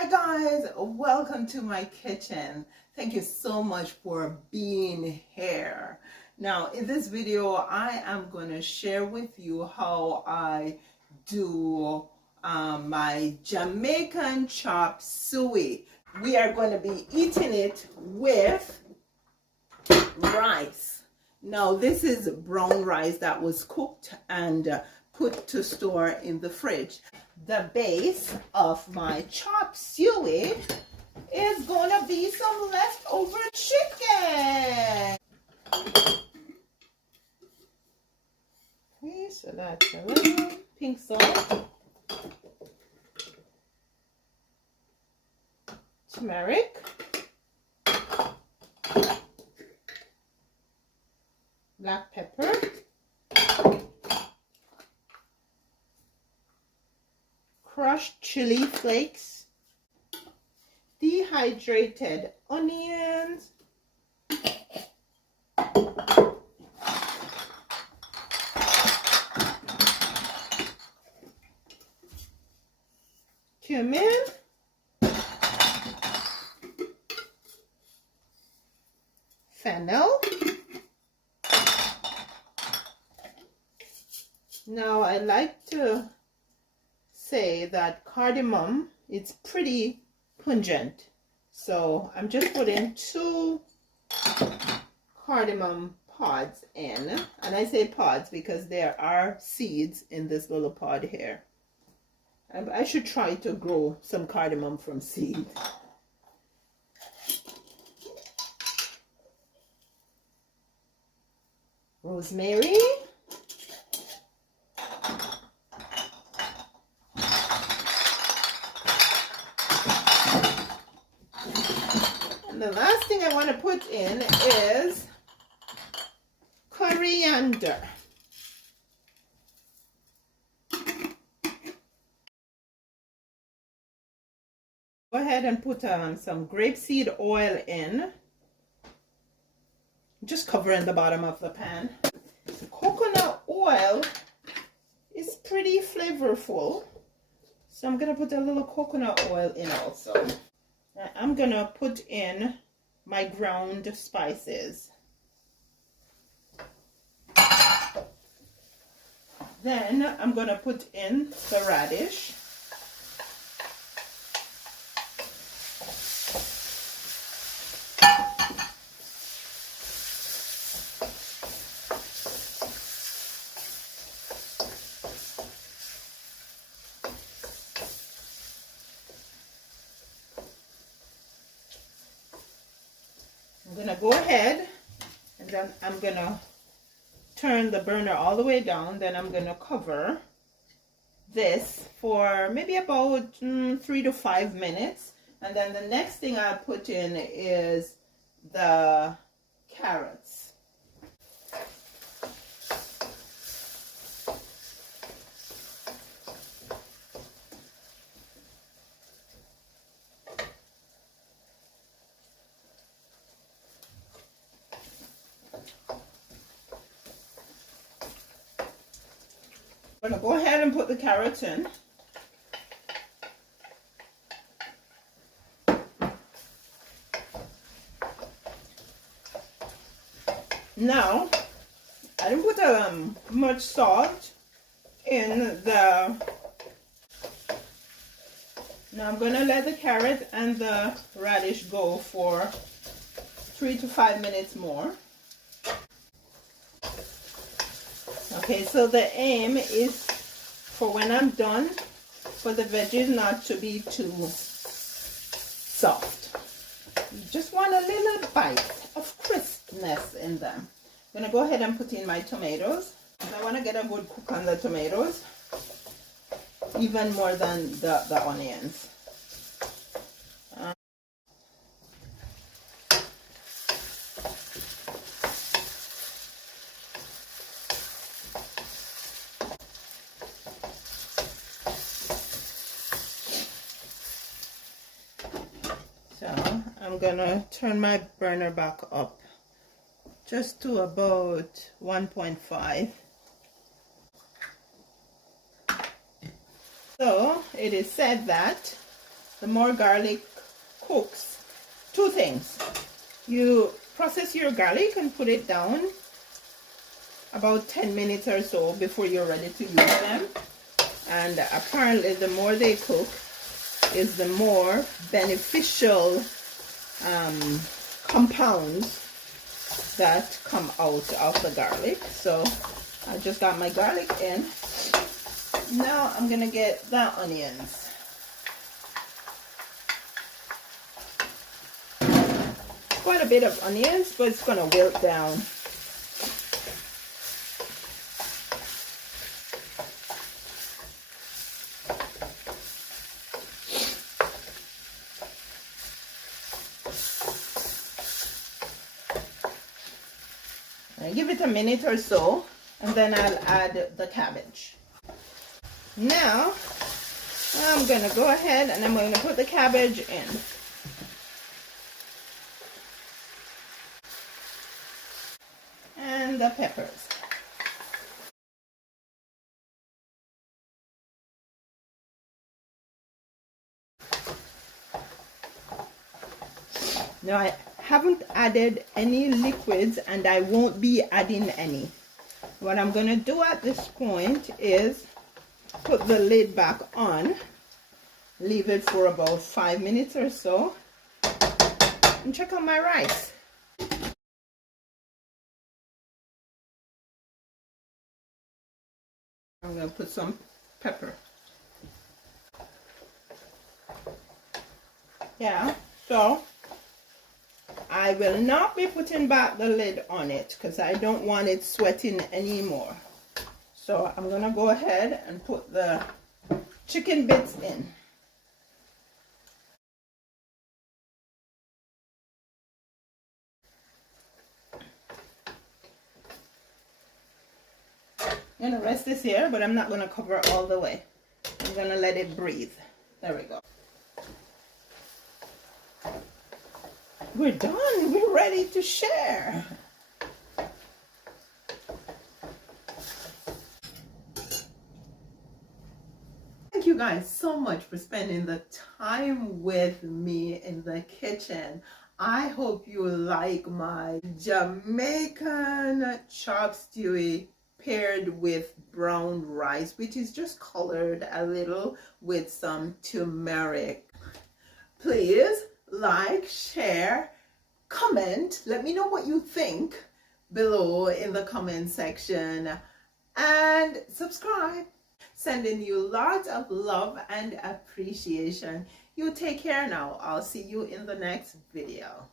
Hi guys, welcome to my kitchen. Thank you so much for being here. Now in this video I am going to share with you how I do my Jamaican Chop Suey. We are going to be eating it with rice. Now this is brown rice that was cooked and put to store in the fridge. The base of my chop suey is gonna be some leftover chicken. Okay, so that's a little pink salt, turmeric, black pepper, crushed chili flakes, dehydrated onions, cumin, fennel. Now I like to say that cardamom, it's pretty pungent, so I'm just putting 2 cardamom pods in, and I say pods because there are seeds in this little pod here. I should try to grow some cardamom from seed. Rosemary, and the last thing I want to put in is coriander. Go ahead and put some grapeseed oil in, just covering the bottom of the pan. Coconut oil is pretty flavorful, so I'm gonna put a little coconut oil in also. I'm gonna put in my ground spices. Then I'm gonna put in the radish. I'm gonna go ahead and then I'm gonna turn the burner all the way down. Then I'm gonna cover this for maybe about 3 to 5 minutes, and then the next thing I'll put in is the carrots. I'm going to go ahead and put the carrots in. Now, I didn't put much salt in the... Now I'm going to let the carrot and the radish go for 3 to 5 minutes more. Okay, so the aim is for when I'm done, for the veggies not to be too soft. You just want a little bite of crispness in them. I'm gonna go ahead and put in my tomatoes. I want to get a good cook on the tomatoes, even more than the onions. I'm gonna turn my burner back up just to about 1.5. So it is said that the more garlic cooks, two things. You process your garlic and put it down about 10 minutes or so before you're ready to use them. And apparently the more they cook is the more beneficial compounds that come out of the garlic. So I just got my garlic in. Now I'm gonna get the onions. Quite a bit of onions, but it's gonna wilt down. I give it a minute or so, and then I'll add the cabbage. Now I'm gonna go ahead and I'm going to put the cabbage in. And the peppers. Now I haven't added any liquids and I won't be adding any. What I'm going to do at this point is put the lid back on, leave it for about 5 minutes or so, and check on my rice. I'm going to put some pepper. Yeah, so I will not be putting back the lid on it because I don't want it sweating anymore. So I'm going to go ahead and put the chicken bits in. I'm going to rest this here, but I'm not going to cover it all the way. I'm going to let it breathe. There we go. We're done. We're ready to share. Thank you guys so much for spending the time with me in the kitchen. I hope you like my Jamaican Chop Suey paired with brown rice, which is just colored a little with some turmeric. Please like, share, comment, let me know what you think below in the comment section, and subscribe. Sending you lots of love and appreciation. You take care now. I'll see you in the next video.